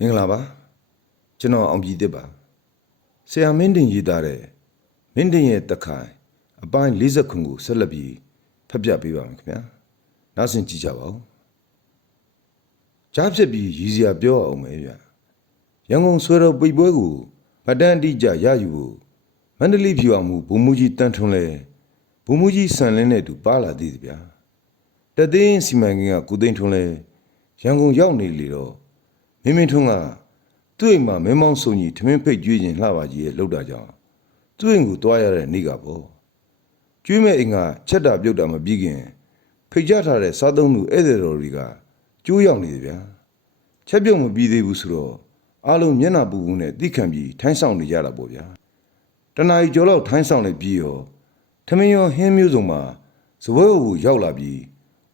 မင်္ဂလာပါကျွန်တော်အောင်ပြည်သစ်ပါဆရာမင်းတင်ရေးသားတဲ့မင်းတင်ရဲ့တက်ခိုင်အပိုင်း40ခုကိုဆက်လက်ပြီးဖတ်ပြပေးပါမယ်ခင်ဗျာနောက်ဆင်ကြည့်ကြပါဦးကြားဖြစ်ပြီးရည်စရာပြောအောင်မယ်ဗျရန်ကုန်ဆွဲတော်ပိတ်ပွဲကိုဗတန်အတိကြရယူဖို့မန္တလေးဖြူအောင်မှုဘုံမူကြီးတန်ထွန်းလဲဘုံမူကြီးဆန်လင်းနဲ့တူပါလာသေးတယ်ဗျာတသိန်းစီမံကိန်းကကုသိန်းထွန်းလဲရန်ကုန်ရောက်နေလေတော့ မင်းမင်းထွန်းကသူ့အိမ်မှာမင်းမောင်းစုံကြီးထမင်းဖိတ်ကျွေးခြင်းလှပါကြီးရဲ့လောက်တာကြောင့်သူ့အိမ်ကိုတွားရတဲ့နေ့ကပေါ့ကျွေးမဲ့အိမ်ကချက်တာပြုတ်တာမပြီးခင်ဖိတ်ကြထားတဲ့စားသုံးသူဧည့်သည်တော်တွေကကျိုးရောက်နေတယ်ဗျာချက်ပြုတ်မပြီးသေးဘူးဆိုတော့အားလုံးမျက်နှာပူပူနဲ့တိခံပြီးထိုင်းဆောင်နေကြတာပေါ့ဗျာတနားရီကျော်လောက်ထိုင်းဆောင်နေပြီးရောထမင်းရောဟင်းမျိုးစုံမှာဇပွဲအုပ်ကိုရောက်လာပြီး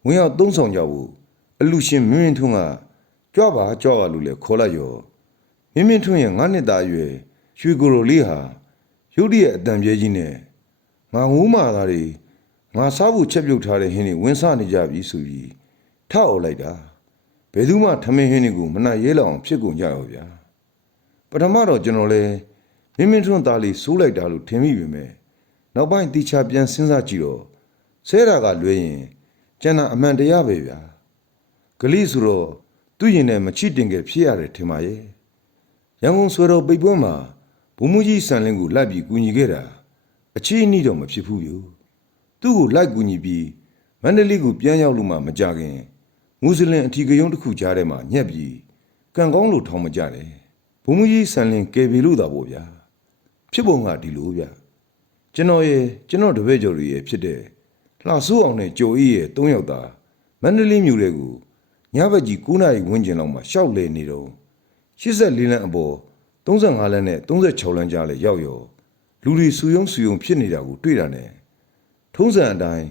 ဝင်ရောက်သုံးဆောင်ကြဖို့အလူရှင်မင်းမင်းထွန်းက ကြွပါကြွပါလို့လေခေါ်လိုက်ရောမင်းမင်းထွန်းရဲ့ငါးနှစ်သားအရွယ်ရွှေကိုရိုလေးဟာရုတ်တရက်အတန်ပြဲကြီးနဲ့ငါငူးမာသားတွေငါစားဖို့ချက်ပြုတ်ထားတဲ့ဟင်းတွေဝင်းစားနေကြပြီဆိုပြီးထအော်လိုက်တာဘယ်သူမှထမင်းဟင်းတွေကိုမနှရဲလောက်အောင်ဖြစ်ကုန်ကြရောဗျာပထမတော့ကျွန်တော်လဲမင်းမင်းထွန်းသားလေးစိုးလိုက်တာလို့ထင်မိပေမဲ့နောက်ပိုင်းတီချာပြန်စဉ်းစားကြည့်တော့ဆဲတာကလွဲရင်ကျန်တာအမှန်တရားပဲဗျာဂလိဆိုတော့ သူ့ရင်နဲ့မချစ်တင်ကြဖြစ်ရတယ်ထင်ပါရဲ့ရန်ကုန်ဆွေတော်ပိတ်ပွဲမှာဘုံမူကြီးဆန်လင်းကိုလိုက်ပြီးကူညီခဲ့တာအချီးအနှီးတော့မဖြစ်ဘူးယူသူ့ကိုလိုက်ကူညီပြီးမန္တလေးကိုပြန်ရောက်လို့မှမကြခင်မွတ်စလင်အထီးကယုံတစ်ခုကြားထဲမှာညက်ပြီးကံကောင်းလို့ထောင်မကြတယ်ဘုံမူကြီးဆန်လင်းကယ်ပြီလို့သာပေါ့ဗျာဖြစ်ပုံကဒီလိုဗျကျွန်တော်ရဲ့ကျွန်တော်တပည့်ကျော်တွေရဲ့ဖြစ်တဲ့လှဆိုးအောင်နဲ့ကြိုအေးရဲ့၃ယောက်သားမန္တလေးမြို့တဲ့ကို ညဘက်ကြီး9နာရီဝန်းကျင်လောက်မှာရှောက်လေနေတော့84လမ်းအပေါ်35လမ်းနဲ့36လမ်းကြားလဲရောက်ရောလူတွေစူယုံစူယုံဖြစ်နေတာကိုတွေ့တာနဲ့ထုံးစံအတိုင်း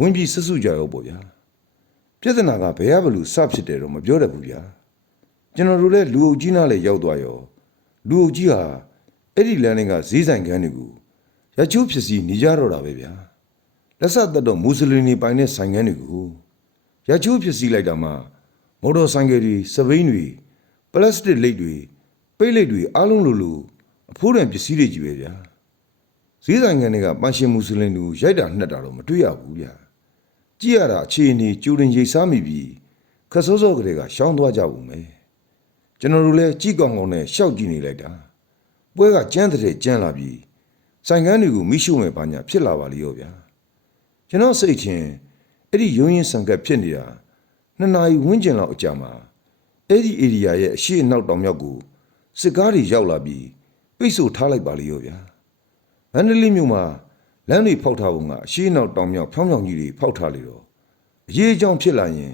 ဝင်ပြီးဆဆုကြရောပေါ့ဗျာပြဿနာကဘယ်ရဘလူစဖြစ်တယ်တော့မပြောတတ်ဘူးဗျာကျွန်တော်တို့လည်းလူအုပ်ကြီးနားလဲရောက်သွားရောလူအုပ်ကြီးဟာအဲ့ဒီလမ်းတွေကဈေးဆိုင်ခန်းတွေကိုရချိုးဖြစ်စီနေကြတော့တာပဲဗျာလက်ဆက်သက်တော့မွတ်စလင်တွေပိုင်တဲ့ဆိုင်ခန်းတွေကိုရချိုးဖြစ်စီလိုက်တာမှ မော်တော်ဆိုင်ကယ်တွေစပိန်တွေပလတ်စတစ်လိပ်တွေပိတ်လိပ်တွေအားလုံးလိုလိုအဖိုးတန်ပစ္စည်းတွေကြီးပဲဗျာဈေးဆိုင်ကနေကပန်ရှင်မွတ်စလင်တွေရိုက်တာနှက်တာတော့မတွေ့ရဘူးဗျာကြည့်ရတာအခြေအနေကျူရင်ရိတ်စားမိပြီးခစိုးစောကလေးကရှောင်းသွားကြဘူးမယ်ကျွန်တော်တို့လည်းကြည့်ကောင်းကောင်းနဲ့ရှောက်ကြည့်နေလိုက်တာပွဲကကြမ်းတဲ့ကြမ်းလာပြီးဆိုင်ကန်းတွေကိုမိရှုမဲ့ပါညာဖြစ်လာပါလိမ့်ရောဗျာကျွန်တော်စိတ်ချင်းအဲ့ဒီရုံရင်ဆံကပ်ဖြစ်နေတာ နှစ်နာရီဝန်းကျင်လောက်အကြာမှာအဲ့ဒီဧရိယာရဲ့အရှိအနောက်တောင်မြောက်ကိုစစ်ကားတွေရောက်လာပြီးပိတ်ဆို့ထားလိုက်ပါလေရောဗျာမန္တလေးမြို့မှာလမ်းတွေဖောက်ထားပုံကအရှိအနောက်တောင်မြောက်ဖြောင်းဖြောင်းကြီးတွေဖောက်ထားလေတော့အရေးအကြောင်းဖြစ်လာရင်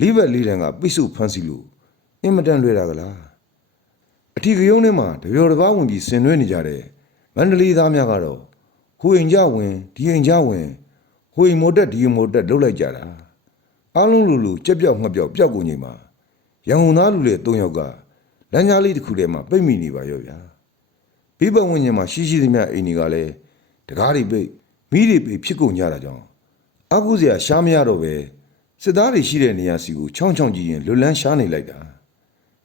လေးဘက်လေးတန်းကပိတ်ဆို့ဖမ်းဆီးလို့အင်မတန်လွယ်တာကလားအထီကယုံထဲမှာတပြောတပားဝင်ပြီးဆင်နွှဲနေကြတဲ့မန္တလေးသားများကတော့ဟိုအိမ်ကြဝင်ဒီအိမ်ကြဝင်ဟိုအိမ်မိုတက်ဒီအိမ်မိုတက်လှုပ်လိုက်ကြတာ အားလုံးလူလူကြက်ပြောက်ငှက်ပြောက်ပျောက်ကုန်ချိန်မှာရန်ကုန်သားလူလေ၃ယောက်ကလမ်းကြားလေးတစ်ခုထဲမှာပိတ်မိနေပါရောဗျာဘိပဝင်းညင်မှာရှိရှိသမျှအိမ်တွေကလည်းတကားတွေပိတ်မိတွေပိတ်ဖြစ်ကုန်ကြတာကြောင့်အကုစရာရှားမရတော့ပဲစစ်သားတွေရှိတဲ့နေရာစီကိုချောင်းချောင်းကြည့်ရင်လွတ်လန်းရှားနေလိုက်တာ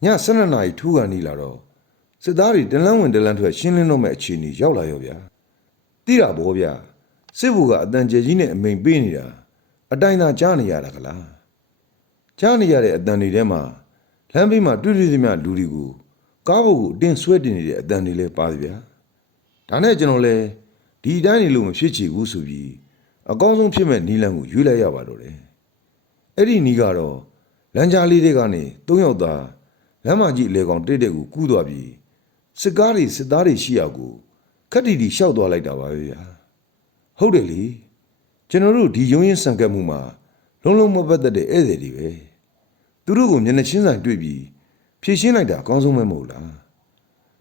ည12နာရီထူးကနေလာတော့စစ်သားတွေတလန်းဝင်တလန်းထွက်ရှင်းလင်းတော့မဲ့အခြေအနေရောက်လာရောဗျာတိတာဘောဗျာစစ်ဘူကအတန်ကျဲကြီးနဲ့အမိန်ပေးနေတာ အတိုင်းသာကြားနေရတာကလားကြားနေရတဲ့အတန်တွေထဲမှာလမ်းဘေးမှာတွေ့တွေ့သမျှလူတွေကိုကားဘုတ်ကိုအတင်းဆွဲတင်နေတဲ့အတန်တွေလည်းပါတယ်ဗျာဒါနဲ့ကျွန်တော်လည်းဒီအတိုင်းနေလို့မဖြစ်ချေဘူးဆိုပြီးအကောင်းဆုံးဖြစ်မဲ့နီလန်းကိုရွေးလိုက်ရပါတော့တယ်အဲ့ဒီနီကတော့လမ်းကြားလေးတွေကနေ၃ယောက်သားလမ်းမကြီးအလေကောင်တိတ်တဲ့ကိုကူးသွားပြီးစစ်ကားတွေစစ်သားတွေရှိရကိုခက်တီတီရှောက်သွားလိုက်တာပါပဲဗျာဟုတ်တယ်လေ ကျွန်တော်တို့ဒီရုံရင်ဆန်ကပ်မှုမှာလုံးလုံးမပတ်သက်တဲ့ဧည့်သည်တွေပဲသူတို့ကိုမျက်နှာချင်းဆိုင်တွေ့ပြီးဖြည့်ရှင်းလိုက်တာအကောင်းဆုံးပဲမဟုတ်လား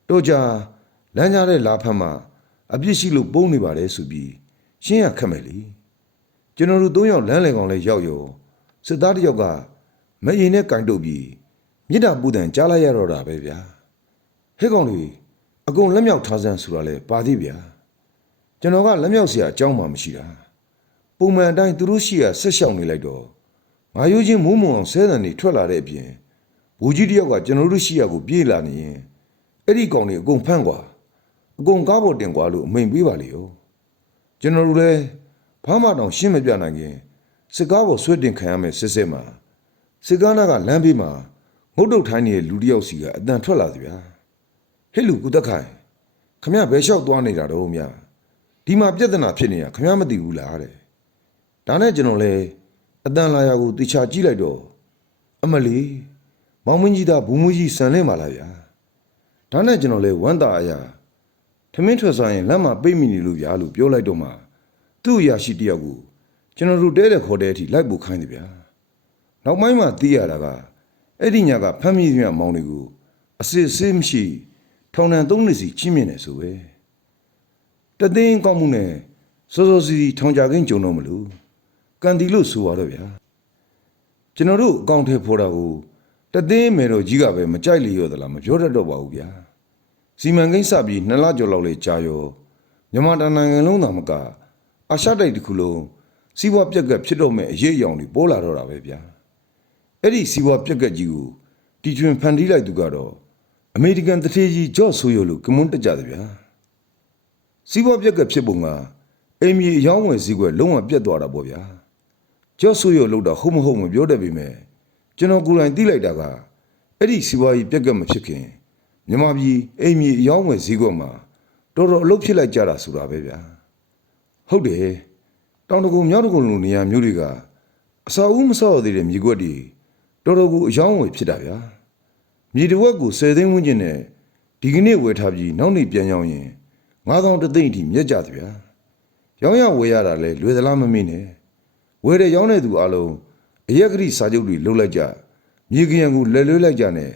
တော့ကြလမ်းကြားတဲ့လာဖတ်မှာအပြစ်ရှိလို့ပုံနေပါလေဆိုပြီးရှင်းရခက်မယ်လေကျွန်တော်တို့သုံးယောက်လမ်းလေကောင်လဲရောက်ရောစစ်သားတစ်ယောက်ကမရင်နဲ့ကင်တုတ်ပြီးမြစ်တာပူတန်ကြားလိုက်ရတော့တာပဲဗျာဟဲ့ကောင်လေးအကုန်လက်မြောက်ထားစမ်းဆိုတာလဲပါသေးဗျာ ကျွန်တော်ကလက်မြောက်เสียအကြောင်းမှမရှိတာ ပုံမှန်အတိုင်းသူတို့ရှိရဆက်ရှောင်နေလိုက်တော့ငါရိုးချင်းမိုးမုံအောင်ဆဲတန်တွေထွက်လာတဲ့အပြင်ဘဘူကြီးတယောက်ကကျွန်တော်တို့ရှိရကိုပြေးလာနေရင်အဲ့ဒီကောင်တွေအကုန်ဖမ်းကွာအကုန်ကားပေါ်တင်ကွာလို့အမိန်ပေးပါလေရောကျွန်တော်တို့လည်းဘာမှတော့ရှင်းမပြနိုင်ခင်စစ်ကားပေါ်ဆွဲတင်ခံရမယ်စစ်စစ်မှာစစ်ကားနာကလမ်းဘေးမှာငုတ်တုတ်ထိုင်းနေတဲ့လူတစ်ယောက်စီကအတန်ထွက်လာသဗျာဟဲ့လူကုသက်ခိုင်ခမရဘယ်လျှောက်သွားနေတာတော့မြဒီမှာပြဿနာဖြစ်နေတာခမရမသိဘူးလားတဲ့ ဒါနဲ့ကျွန်တော်လည်းအတန်လာရကိုတေချာကြည့်လိုက်တော့အမလီမောင်မင်းကြီးသားဘူးမူကြီးဆန်လဲมาလားဗျာဒါနဲ့ကျွန်တော်လည်းဝမ်းသာအရာထမင်းထွက်စားရင်လက်မပိတ်မိနေလို့ဗျာလို့ပြောလိုက်တော့မှသူ့အရာရှိတယောက်ကိုကျွန်တော်တို့တဲတဲ့ခေါ်တဲ့အထိလိုက်ပို့ခိုင်းတယ်ဗျာနောက်ပိုင်းမှသိရတာကအဲ့ဒီညကဖမ်းမိသမျှမောင်တွေကိုအစစ်အဆေးမရှိထောင်ဒဏ်၃နှစ်စီချင်းမြင့်နေဆိုပဲတသိန်းကောက်မှုနဲ့စောစောစီစီထောင်ကြခင်းကြုံတော့မလို့ ကန်တီလို့ဆိုရတော့ဗျာကျွန်တော်တို့အကောင့်ထဲဖော်တာကိုတသိန်းမယ်တော့ကြီးကပဲမကြိုက်လေရောသလားမပြောတတ်တော့ပါဘူးဗျာစီမံကိန်းစပြီးနှစ်လကျော်လောက်လေကြာရောမြန်မာတိုင်းနိုင်ငံလုံးသာမကအာရှတိုက်တစ်ခုလုံးစီးပွားပြက်ကတ်ဖြစ်တော့မဲ့အရေးအယောင်တွေပေါ်လာတော့တာပဲဗျာအဲ့ဒီစီးပွားပြက်ကတ်ကြီးကိုတီထွင်ဖန်တီးလိုက်သူကတော့အမေရိကန်တထေးကြီးဂျော့ဆိုယိုလို့ကမွန်းတက်ကြတယ်ဗျာစီးပွားပြက်ကတ်ဖြစ်ပုံကအိမ်မြေအယောင်းဝယ်စည်းကွက်လုံးဝပြတ်သွားတာပေါ့ဗျာ ကျော့ဆူရလောက်တာဟုတ်မဟုတ်မပြောတတ်ပေမဲ့ကျွန်တော်ကိုယ်တိုင်သိလိုက်တာကအဲ့ဒီစီးပွားရေးပြက်ကတ်မဖြစ်ခင်မြမပြည်အိမ်မြေအယောင်းဝယ်ဈေးကွက်မှာတော်တော်အလုပ်ဖြစ်လိုက်ကြတာဆိုတာပဲဗျာဟုတ်တယ်တောင်တကူမြောက်တကူလိုနေရာမျိုးတွေကအစာဦးမဆော့သေးတဲ့မြေကွက်တွေတော်တော်ကိုအယောင်းဝယ်ဖြစ်တာဗျာမြေတစ်ဝက်ကို10သိန်းဝန်းကျင်နဲ့ဒီကနေ့ဝယ်ထားပြီးနောက်နေ့ပြန်ရောက်ရင်9000တသိန်းအထိမြက်ကြတယ်ဗျာရောင်းရဝယ်ရတာလဲလွယ်သလားမမေ့နဲ့ ဝယ်တဲ့ရောင်းတဲ့သူအလုံးအရက်ကတိစာချုပ်တွေလုပ်လိုက်ကြမြေကရန်ကိုလဲလွှဲလိုက်ကြနဲ့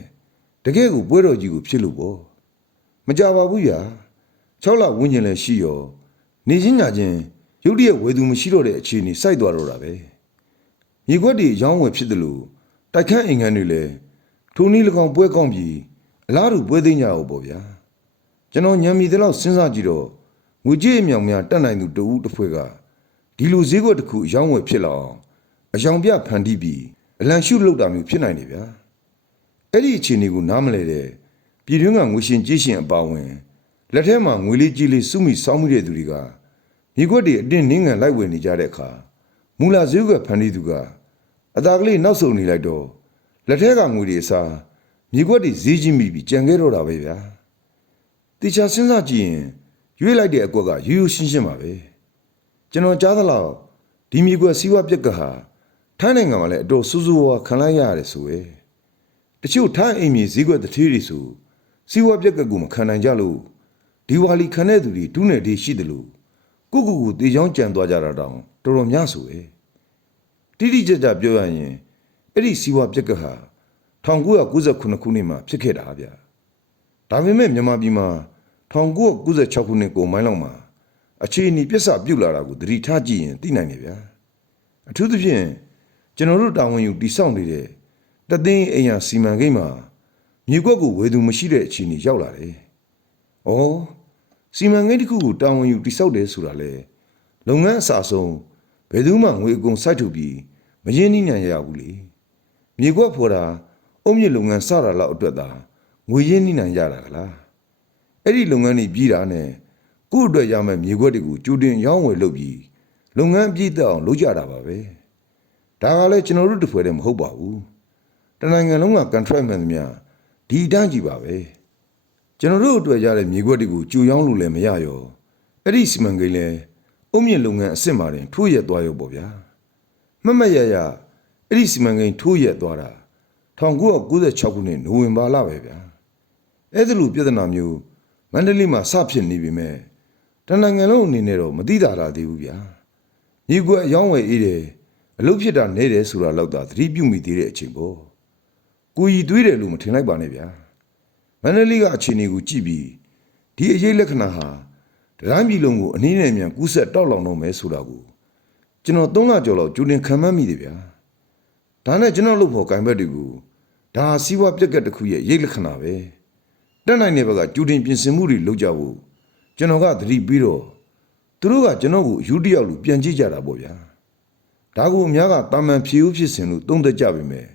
တကယ်ကိုပွဲတော်ကြီးကိုဖြစ်လို့ပေါ့မကြပါဘူးယာ6လဝန်းကျင်လဲရှိရောနေချင်းညာချင်းရုတ်တရက်ဝယ်သူမရှိတော့တဲ့အခြေအနေစိုက်သွားတော့တာပဲမြေခွက်တွေရောင်းဝယ်ဖြစ်တယ်လို့တိုက်ခန်းအိမ်ခန်းတွေလဲထိုနည်း၎င်းပွဲကောင်းပြီးအလားတူပွဲသိမ်းကြအောင်ပေါ့ဗျာကျွန်တော်ညံမီတဲ့လောက်စဉ်းစားကြည့်တော့ငွေကြေးအမြောင်များတက်နိုင်သူတဦးတစ်ဖွဲ့က ဒီလိုဈေးကွက်တစ်ခုအယောင်းဝယ်ဖြစ်လာအောင်အယောင်ပြဖန်တီးပြီးအလံရှုလုပ်တာမျိုးဖြစ်နိုင်တယ်ဗျာအဲ့ဒီအခြေအနေကိုနားမလဲတဲ့ပြည်တွင်းကငွေရှင်ကြီးရှင်အပါဝင်လက်ထဲမှာငွေလေးကြီးလေးစုမိစောင်းမိတဲ့သူတွေကမြေခွက်တွေအတင်းနင်းငံလိုက်ဝယ်နေကြတဲ့အခါမူလာဈေးကွက်ဖန်တီးသူကအသာကလေးနောက်ဆုတ်နေလိုက်တော့လက်ထဲကငွေတွေအစားမြေခွက်တွေဈေးကြီးမိပြီးကြံခဲ့တော့တာပဲဗျာတေချာစဉ်းစားကြည့်ရင်ရွေးလိုက်တဲ့အကွက်ကရိုးရိုးရှင်းရှင်းပါပဲ ကျွန်တော်ကြားသလောက်ဒီမြေကွက်စီးပွားပြက်ကဟာထိုင်းနိုင်ငံမှာလည်းအတော်စူးစူးဝါးခံလိုက်ရရတယ်ဆိုပဲတချို့ထိုင်းအိမ်မြေဈေးကွက်တစ်ထေးတွေဆိုစီးပွားပြက်ကကိုမခံနိုင်ကြလို့ဒီဝါလီခံတဲ့သူတွေတူးနယ်တွေရှိတယ်လို့ကိုကိုကိုတေချောင်းကြံသွားကြတာတောင်တော်တော်များဆိုပဲတိတိကျကျပြောရရင်အဲ့ဒီစီးပွားပြက်ကဟာ1998ခုနှစ်မှာဖြစ်ခဲ့တာဗျဒါပေမဲ့မြန်မာပြည်မှာ1996ခုနှစ်ကိုမိုင်းလောက်မှာ အခြေအနေပြဿပြုတ်လာတာကိုသတိထားကြည့်ရင်သိနိုင်တယ်ဗျာအထူးသဖြင့်ကျွန်တော်တို့တာဝန်ယူတိစောင့်နေတဲ့တသိန်းအိမ်ယာစီမံကိန်းမှာမြေကွက်ကိုဝယ်သူမရှိတဲ့အခြေအနေရောက်လာတယ်။ဩစီမံကိန်းတစ်ခုကိုတာဝန်ယူတိစောက်တယ်ဆိုတာလေလုပ်ငန်းအစာဆုံးဘယ်သူမှငွေအကုန်စိုက်ထုတ်ပြီးမရင်းနှီးနိုင်ရဘူးလေ။မြေကွက်ဖော်တာအုံမြင့်လုပ်ငန်းစတာလောက်အတွက်သာငွေရင်းနှီးနိုင်ရတာကလား။အဲ့ဒီလုပ်ငန်းတွေပြီးတာနဲ့ ကိုယ့်အတွက်ရမယ့်မြေခွက်တွေကိုကြိုတင်ရောင်းဝယ်လုပ်ပြီးလုပ်ငန်းအပြည့်တက်အောင်လုပ်ကြတာပါပဲဒါကလည်းကျွန်တော်တို့တစ်ဖွဲ့တည်းမဟုတ်ပါဘူးတနိုင်ငံလုံးက contract မှန်သမျှဒီအတိုင်းကြီးပါပဲကျွန်တော်တို့အတွက်ရတဲ့မြေခွက်တွေကိုကြိုရောင်းလို့လည်းမရရောအဲ့ဒီစီမံကိန်းလဲအုံမြင့်လုပ်ငန်းအစ်စ်မာတင်ထိုးရက်သွားရောပေါ့ဗျာမမတ်ရရအဲ့ဒီစီမံကိန်းထိုးရက်သွားတာ1996ခုနှစ်နိုဝင်ဘာလပဲဗျာအဲ့ဒီလိုပြဿနာမျိုးမန္တလေးမှာစဖြစ်နေပြီမဲ့ တနင်္ဂနွေလုံးအနေနဲ့တော့မသိတာတာသေးဘူးဗျာညီကွယ်အယောင်းဝယ်အေးတယ်အလုပ်ဖြစ်တာနေတယ်ဆိုတာတော့သာသတိပြုမိသေးတဲ့အချိန်ပေါ့ကိုကြီးတွေးတယ်လို့မထင်လိုက်ပါနဲ့ဗျာမန္တလေးကအခြေအနေကိုကြည့်ပြီးဒီအရေးလက္ခဏာဟာတရမ်းပြည်လုံးကိုအနည်းနဲ့မြန်ကူးဆက်တောက်လောင်တော့မယ်ဆိုတာကိုကျွန်တော်သုံးလကျော်လောက်ကြိုတင်ခံမှန်းမိတယ်ဗျာဒါနဲ့ကျွန်တော်လုပ်ဖို့ကံဘက်တွေကိုဒါစီးပွားပြက်ကတ်တစ်ခုရဲ့ရိတ်လက္ခဏာပဲတက်နိုင်တဲ့ဘက်ကကြိုတင်ပြင်ဆင်မှုတွေလုပ်ကြဖို့ ကျွန်တော်ကသတိပြီးတော့သူတို့ကကျွန်တော်ကိုယူတယောက်လူပြန်ကြည့်ကြတာပေါ့ဗျာဒါကိုအများကတာမန်ဖြေဦးဖြစ်စဉ်လို့သုံးသက်ကြပေမဲ့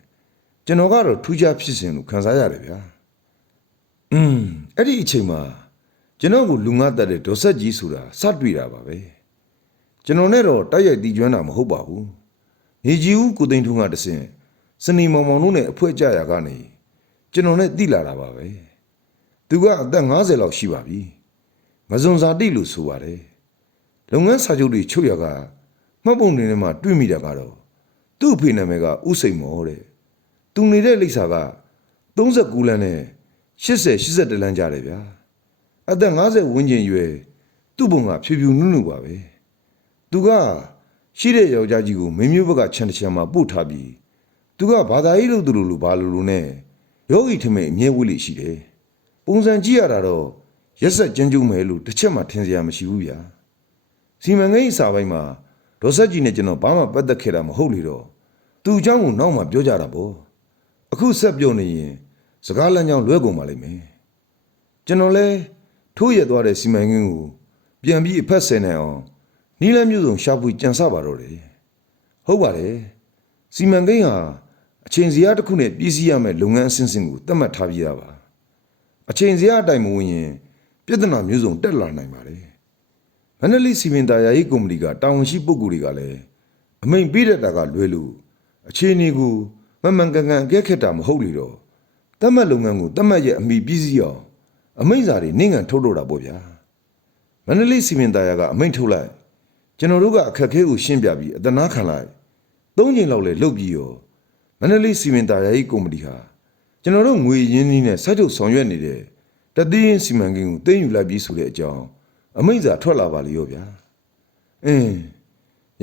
ကျွန်တော်ကတော့ထူးခြားဖြစ်စဉ်လို့ခံစားရတယ်ဗျာอืมအဲ့ဒီအချိန်မှာကျွန်တော်ကိုလူငါတက်တဲ့ဒေါ်ဆက်ကြီးဆိုတာစတွေ့တာပါပဲကျွန်တော်နဲ့တော့တိုက်ရိုက်တီးကျွမ်းတာမဟုတ်ပါဘူးနေကြီးဦးကိုသိန်းထွန်းကတဆင်စနီမောင်မောင်တို့နဲ့အဖွဲကြရာကနေကျွန်တော်နဲ့တိလာတာပါပဲသူကအသက်50လောက်ရှိပါပြီ ငဇွန်စာတိလို့ဆိုပါတယ်လုပ်ငန်းစာချုပ်တွေချုပ်ရကမှတ်ပုံတွေထဲမှာတွေ့မိတာကတော့သူ့အဖေနာမည်ကဥစိန်မောတဲ့သူနေတဲ့လိပ်စာက39လမ်းနဲ့80 81လမ်းကြတယ်ဗျာအသက်50ဝန်းကျင်ရွယ်သူ့ဘုံကဖြူဖြူနုနုပါပဲသူကရှိတဲ့ယောက်ျားကြီးကိုမင်းမျိုးဘက်ကခြံတစ်ချံမှာပို့ထားပြီးသူကဘာသာရေးလို့သူလိုလိုဘာလိုလိုနဲ့ယောဂီထမေအမြဲဝိလိရှိတယ်ပုံစံကြည့်ရတာတော့ ရက်ဆက်ကျဉ်းကျုံမယ်လို့တစ်ချက်မှထင်စရာမရှိဘူးဗျာစီမံကိန်းအစာပိုင်းမှာဒေါ်ဆက်ကြီးနဲ့ကျွန်တော်ဘာမှပတ်သက်ခဲ့တာမဟုတ်လေတော့သူ့အကြောင်းကိုနောက်မှပြောကြတာပေါ့အခုဆက်ပြောနေရင် စကားလမ်းကြောင်းလွဲကုန်ပါလိမ့်မယ်ကျွန်တော်လဲထိုးရသွားတဲ့စီမံကိန်းကိုပြန်ပြီးအဖက်ဆယ်နိုင်အောင်နီးလန်းမျိုးစုံရှာဖွေကြံစပါတော့တယ်ဟုတ်ပါတယ်စီမံကိန်းဟာအချိန်စရာတစ်ခုနဲ့ပြည့်စည်ရမယ့်လုပ်ငန်းအဆင့်ဆင့်ကိုသတ်မှတ်ထားပြီးသားပါအချိန်စရာအတိုင်းမဝင်ရင် ပြဿနာမျိုးစုံတက်လာနိုင်ပါတယ်မန္တလေးစီမံသားယာရေးကုမ္ပဏီကတာဝန်ရှိပုဂ္ဂိုလ်တွေကလည်းအမိန်ပေးတဲ့တာကလွဲလို့အခြေအနေကိုမမှန်ကန်ကန်အကဲခက်တာမဟုတ်လေတော့တတ်မှတ်လုပ်ငန်းကိုတတ်မှတ်ရဲ့အမိပြီးစီးအောင်အမိန့်စာတွေနှိမ့်ငံထုတ်တော့တာပေါ့ဗျာမန္တလေးစီမံသားယာကအမိန့်ထုတ်လိုက်ကျွန်တော်တို့ကအခက်အခဲကိုရှင်းပြပြီးအတနာခံလိုက်သုံးချိန်လောက်လဲလုတ်ပြီးရောမန္တလေးစီမံသားယာရေးကုမ္ပဏီဟာကျွန်တော်တို့ငွေရင်းနှီးနဲ့စိုက်ထုတ်ဆောင်ရွက်နေတဲ့ တသိင်းစီမံကိန်းကိုသိမ်းယူလိုက်ပြီးဆိုတဲ့အကြောင်းအမိန့်စာထွက်လာပါလေရောဗျာအင်း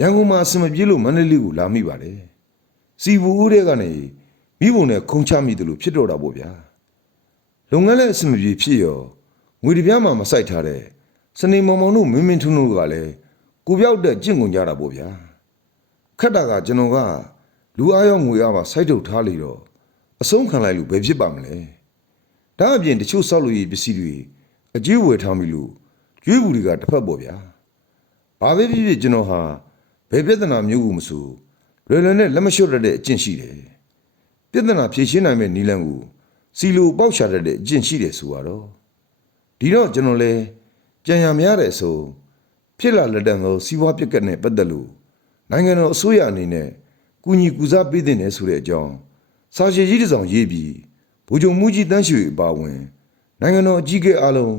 ရန်ကုန်မှာအစမပြေလို့မန္တလေးကိုလာမိပါတယ်စီဘူးဦးတဲ့ကနေမိဘုံနဲ့ခုံချမိတယ်လို့ဖြစ်တော့တာပေါ့ဗျာလုပ်ငန်းလည်းအဆင်မပြေဖြစ်ရောငွေတစ်ပြားမှမစိုက်ထားတဲ့စနေမောင်မောင်တို့မင်းမင်းထွန်းတို့ကလည်းကိုပြောက်တဲ့ကြင့်ကုန်ကြတာပေါ့ဗျာခက်တာကကျွန်တော်ကလူအားရောငွေအားပါစိုက်ထုတ်ထားလေတော့အဆုံးခံလိုက်လို့ဘယ်ဖြစ်ပါမလဲ ဒါအပြင်တချို့ဆောက်လို့ရပစ္စည်းတွေအကျွေးဝယ်ထားမိလို့ကျွေးဘူးတွေကတစ်ဖက်ပေါ့ဗျာဘာပဲဖြစ်ဖြစ်ကျွန်တော်ဟာဘယ်ပြဿနာမျိုးကိုမဆိုလွယ်လွယ်နဲ့လက်မလျှော့တတ်တဲ့အကျင့်ရှိတယ်။ပြဿနာဖြေရှင်းနိုင်မဲ့နီလန်းကိုစီလိုပေါက်ချတတ်တဲ့အကျင့်ရှိတယ်ဆိုတော့ဒီတော့ကျွန်တော်လဲကြံရမရတဲ့ဆိုဖြစ်လာလက်တံသောစီးပွားပြက်ကတ်နဲ့ပတ်သက်လို့နိုင်ငံတော်အစိုးရအနေနဲ့ကူညီကူစားပေးတဲ့နယ်ဆိုတဲ့အကြောင်းစာရှည်ကြီးတစ်စောင်ရေးပြီး ဗိုလ်ချုပ်မူကြီးတန်းရွှေအပါဝင်နိုင်ငံတော်အကြီးအကဲအားလုံး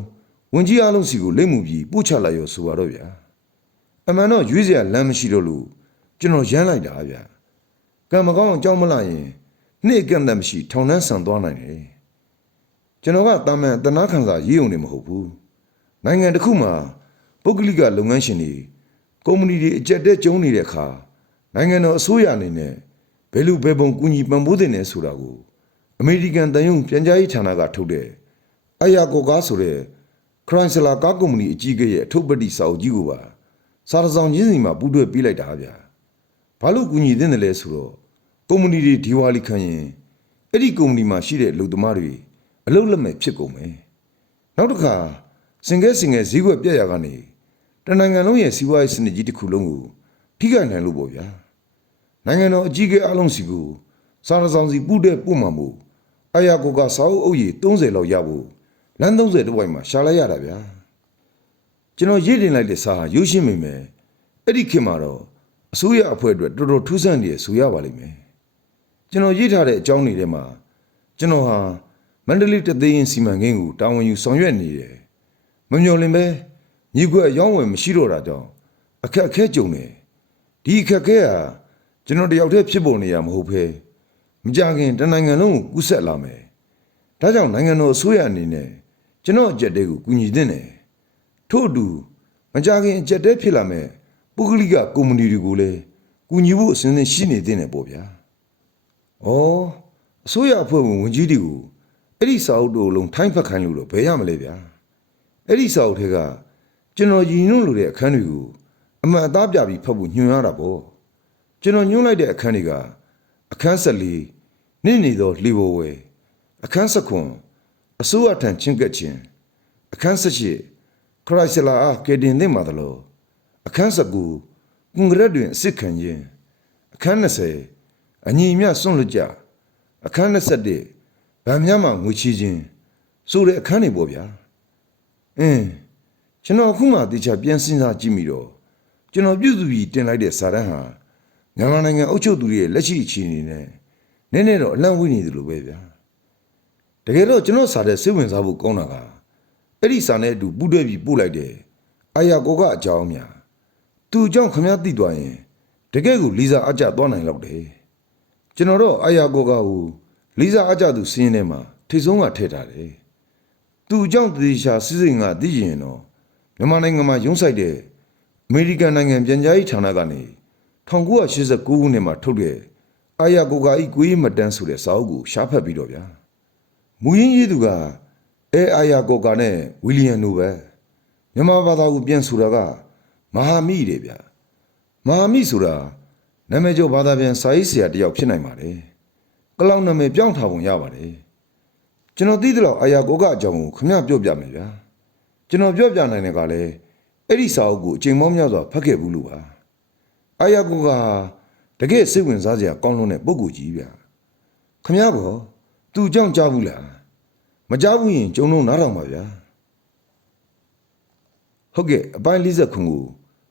ဝန်ကြီးအားလုံးစီကိုလိမ့်မှုပြီးပို့ချလိုက်ရောဆိုပါတော့ဗျာအမှန်တော့ရွေးစရာလမ်းမရှိတော့လို့ကျွန်တော်ရမ်းလိုက်တာဗျာကံမကောင်းအောင်ကြောက်မလာရင်နေ့ကံတမ်းမရှိထောင်နှန်းဆန်သွားနိုင်တယ်ကျွန်တော်ကတာမန်တနာခံစာရေးုံနေမဟုတ်ဘူးနိုင်ငံတစ်ခုမှာပုဂ္ဂလိကလုပ်ငန်းရှင်တွေကုမ္ပဏီတွေအကြက်တဲကျုံနေတဲ့အခါနိုင်ငံတော်အစိုးရအနေနဲ့ဘယ်လိုဘယ်ပုံကူညီပံ့ပိုးတင်နေဆိုတာကို အမေရိကန်တန်ယုံပြန်ကြားရေးဌာနကထုတ်တဲ့အယာကိုကားဆိုတဲ့ခရိုင်ဆလာကားကုမ္ပဏီအကြီးအကဲရဲ့အထုပ်ပတိစာအုပ်ကြီးကိုပါစာတစောင်ချင်းစီမှာပူးတွဲပေးလိုက်တာဗျာဘာလို့ကူညီသင့်တယ်လဲဆိုတော့ကုမ္ပဏီတွေဒီဝါလီခံရင်အဲ့ဒီကုမ္ပဏီမှာရှိတဲ့အလုပ်သမားတွေအလုပ်လက်မဲ့ဖြစ်ကုန်မယ်နောက်တစ်ခါစင်ကဲစင်ကဲဈေးကွက်ပြက်ရကနေတနိုင်ငံလုံးရဲ့စီးပွားရေးစနစ်ကြီးတစ်ခုလုံးကိုထိခိုက်နိုင်လို့ပေါ့ဗျာနိုင်ငံတော်အကြီးအကဲအလုံးစီကိုစားရဆောင်စီပူတဲ့ပို့မှမို့ အာယာကိုကစာအုပ်အုပ်ကြီး30လောက်ရဖို့လမ်း30တဝိုက်မှာရှာလိုက်ရတာဗျာကျွန်တော်ရေးတင်လိုက်တဲ့စာဟာရိုးရှင်းမိမယ်အဲ့ဒီခေတ်မှာတော့အစိုးရအဖွဲ့အတွက်တော်တော်ထူးဆန်းနေရဆိုရပါလိမ့်မယ်ကျွန်တော်ရေးထားတဲ့အကြောင်းတွေထဲမှာကျွန်တော်ဟာမန္တလေးတသိန်းစီမံကိန်းကိုတာဝန်ယူဆောင်ရွက်နေတယ်မမျော်လင့်ပဲညီကွက်ရောင်းဝယ်မရှိတော့တာကြောင့်အခက်အခဲကြုံတယ်ဒီအခက်အခဲဟာကျွန်တော်တယောက်တည်းဖြစ်ပေါ်နေရမဟုတ်ဘဲ မကြခင်တနိုင်ငံလုံးကိုကူးဆက်လာမယ်ဒါကြောင့်နိုင်ငံတော်အစိုးရအနေနဲ့ကျွန်တော်အကြက်တဲကိုကူညီသင့်တယ်ထို့အတူမကြခင်အကြက်တဲဖြစ်လာမယ်ပုဂ္ဂလိကကုမ္ပဏီတွေကိုလည်းကူညီဖို့အစဉ်အသင့်ရှိနေသင့်တယ်ပေါ့ဗျာ။ဩအစိုးရအဖွဲ့ဝင်ဝန်ကြီးတွေကိုအဲ့ဒီစာအုပ်တို့အလုံးထိုင်းဖက်ခိုင်းလို့တော့ဘယ်ရမလဲဗျာ။အဲ့ဒီစာအုပ်ထဲကကျွန်တော်ရည်ညွှန်းလို့တဲ့အခန်းတွေကိုအမှန်အသားပြပြီးဖတ်ဖို့ညွှန်ရတာပေါ့။ကျွန်တော်ညွှန်းလိုက်တဲ့အခန်းတွေက အခန်း14နေ့နေသောလီဘိုဝဲအခန်း19အစိုးရထံချင်းကပ်ခြင်းအခန်း18ခရိုက်စလာအားကေတင်သင့်ပါသလို့အခန်း19ကွန်ဂရက်တွင်အစ်စ်ခံခြင်းအခန်း20အညီအမျှစွန့်လွတ်ကြအခန်း27ဗန်မြတ်မှာငွေချီခြင်းဆိုတဲ့အခန်းတွေပေါ့ဗျာအင်းကျွန်တော်အခုမှတေချာပြန်စဉ်းစားကြည့်မိတော့ကျွန်တော်ပြုစုပြီးတင်လိုက်တဲ့စာတမ်းဟာ မြန်မာနိုင်ငံအုပ်ချုပ်သူတွေရဲ့လက်ရှိအခြေအနေနဲ့နည်းနည်းတော့အလန့်ဝေးနေတယ်လို့ပဲဗျာတကယ်တော့ကျွန်တော်စာတဲ့စိတ်ဝင်စားဖို့ကောင်းတာကအဲ့ဒီစာနဲ့အတူပူးတွဲပြီးပို့လိုက်တဲ့အာယာကိုကအကြောင်းများသူအကြောင်းခမည်းသိသွားရင်တကယ်ကိုလီဇာအကြသွားနိုင်တော့တယ်ကျွန်တော်တော့အာယာကိုကကိုလီဇာအကြသူစင်းထဲမှာထိတ်ဆုံးကထည့်ထားတယ်သူအကြောင်းသေချာစစ်စိမ်ကသိရင်တော့မြန်မာနိုင်ငံမှာရုံးဆိုင်တဲ့အမေရိကန်နိုင်ငံပြန်ကြားရေးဌာနကနေ 1989ခုနှစ်မှာထုတ်တဲ့အာယာကိုကဤကိုရေးမတန်းဆိုတဲ့စာအုပ်ကိုရှားဖတ်ပြီးတော့ဗျာမူရင်းရေးသူကအဲအာယာကိုကနဲ့ဝီလီယံနိုပဲမြန်မာဘာသာကိုပြန်ဆိုတာကမဟာမိတယ်ဗျမဟာမိဆိုတာနာမည်ကျော်ဘာသာပြန်စာရေးဆရာတစ်ယောက်ဖြစ်နိုင်ပါတယ်ကလောင်နာမည်ပြောင်းထားပုံရပါတယ်ကျွန်တော်သိသလောက်အာယာကိုကအကြောင်းကိုခမပြောပြမယ်ဗျာကျွန်တော်ပြောပြနိုင်တယ်ကလည်းအဲ့ဒီစာအုပ်ကိုအချိန်မောင်းများစွာဖတ်ခဲ့ဘူးလို့ပါ အာယာကိုကတကယ်စိတ်ဝင်စားစရာကောင်းလွန်းတဲ့ပုဂ္ဂိုလ်ကြီးဗျာခမကောသူအကြောင်းကြားဘူးလားမကြားဘူးရင်ကျုံလုံးနားထောင်ပါဗျာဟုတ်ကဲ့အပိုင်း49ခု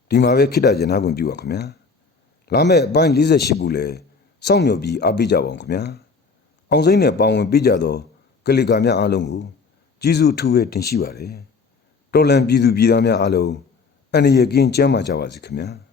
ဒီမှာပဲခိတ္တရနာခွင့်ပြုပါခင်ဗျာလာမယ့်အပိုင်း48ခုလည်းစောင့်မျှော်ပြီးအားပေးကြပါအောင်ခင်ဗျာအောင်စိမ့်နဲ့ပါဝင်ပေးကြသောကလီကာများအားလုံးကိုကျေးဇူးအထူးပဲတင်ရှိပါတယ်တော်လန်ပြည်သူပြည်သားများအားလုံးအန္တရာယ်ကင်းကျန်းမာကြပါစေခင်ဗျာ